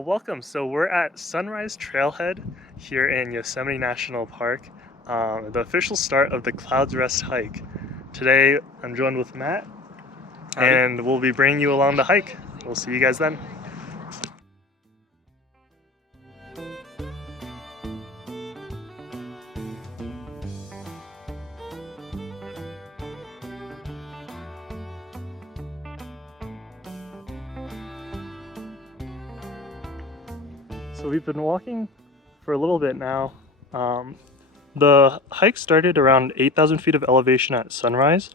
Welcome. So we're at Sunrise Trailhead here in Yosemite National Park, the official start of the Clouds Rest hike. Today I'm joined with Matt, Howdy. and we'll be bringing you along the hike. We'll see you guys then. So we've been walking for a little bit now. The hike started around 8,000 feet of elevation at sunrise,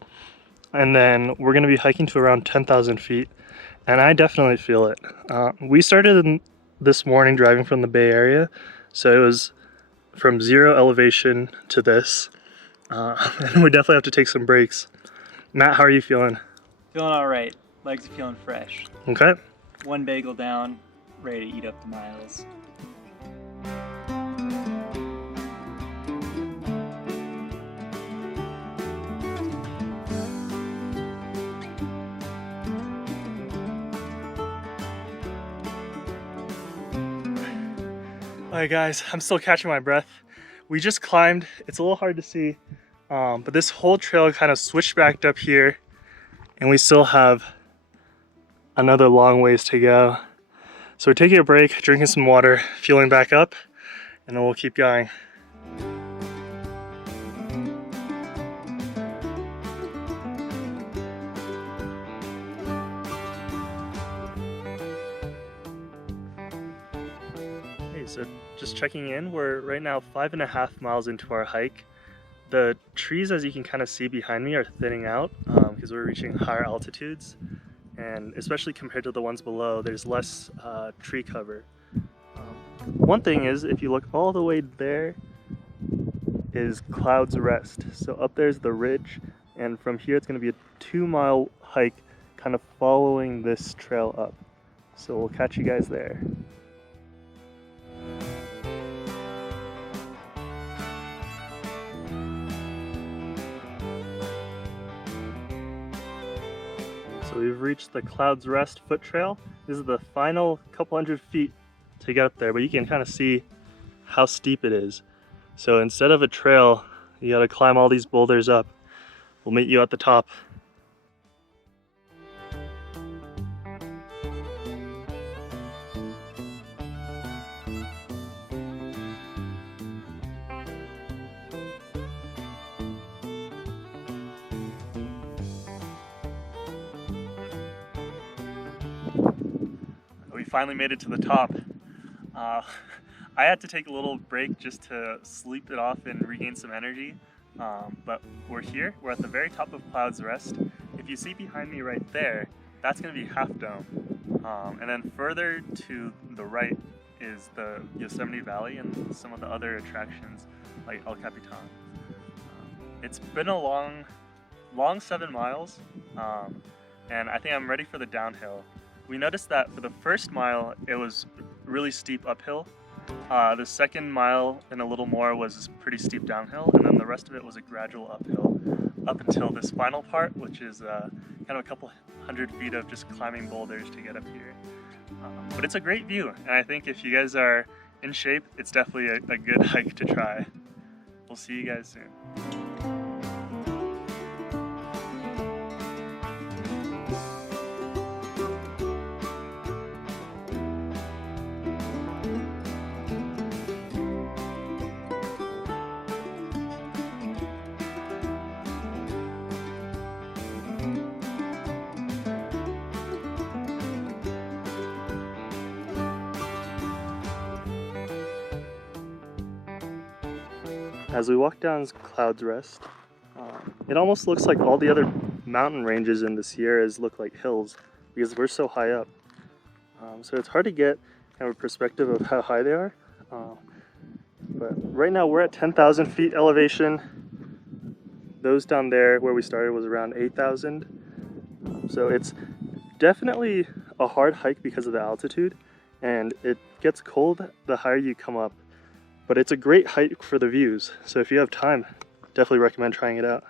and then we're going to be hiking to around 10,000 feet, and I definitely feel it. We started this morning driving from the Bay Area, so it was from zero elevation to this, and we definitely have to take some breaks. Matt, how are you feeling? Feeling all right. Legs are feeling fresh. Okay. One bagel down, ready to eat up the miles. Alright guys, I'm still catching my breath. We just climbed, it's a little hard to see, but this whole trail kind of switchbacked up here, and we still have another long ways to go. So we're taking a break, drinking some water, fueling back up, and then we'll keep going. So just checking in, we're right now 5.5 miles into our hike. The trees, as you can kind of see behind me, are thinning out because we're reaching higher altitudes, and especially compared to the ones below, there's less tree cover. One thing is, if you look all the way there, is Clouds Rest. So up there's the ridge, and from here it's going to be a 2-mile hike kind of following this trail up. So we'll catch you guys there. So we've reached the Clouds Rest foot trail. This is the final couple hundred feet to get up there, but you can kind of see how steep it is. So instead of a trail, you gotta climb all these boulders up. We'll meet you at the top. We finally made it to the top. I had to take a little break just to sleep it off and regain some energy, but we're here. We're at the very top of Clouds Rest. If you see behind me right there, that's going to be Half Dome, and then further to the right is the Yosemite Valley and some of the other attractions like El Capitan. It's been a long 7 miles, and I think I'm ready for the downhill. We noticed that for the first mile, it was really steep uphill. The second mile and a little more was pretty steep downhill, and then the rest of it was a gradual uphill up until this final part, which is kind of a couple hundred feet of just climbing boulders to get up here. But it's a great view, and I think if you guys are in shape, it's definitely a good hike to try. We'll see you guys soon. As we walk down Clouds Rest, it almost looks like all the other mountain ranges in the Sierras look like hills because we're so high up. So it's hard to get kind of a perspective of how high they are. But right now we're at 10,000 feet elevation. Those down there where we started was around 8,000. So it's definitely a hard hike because of the altitude, and it gets cold the higher you come up. But it's a great hike for the views, so if you have time, definitely recommend trying it out.